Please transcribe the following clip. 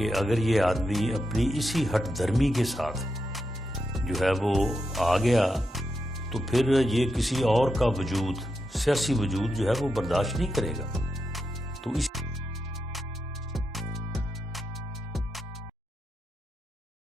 कि अगर ये आदमी अपनी इसी हट धर्मी के साथ जो है वो आ गया तो फिर ये किसी और का वजूद, सियासी वजूद जो है वो बर्दाश्त नहीं करेगा। तो इस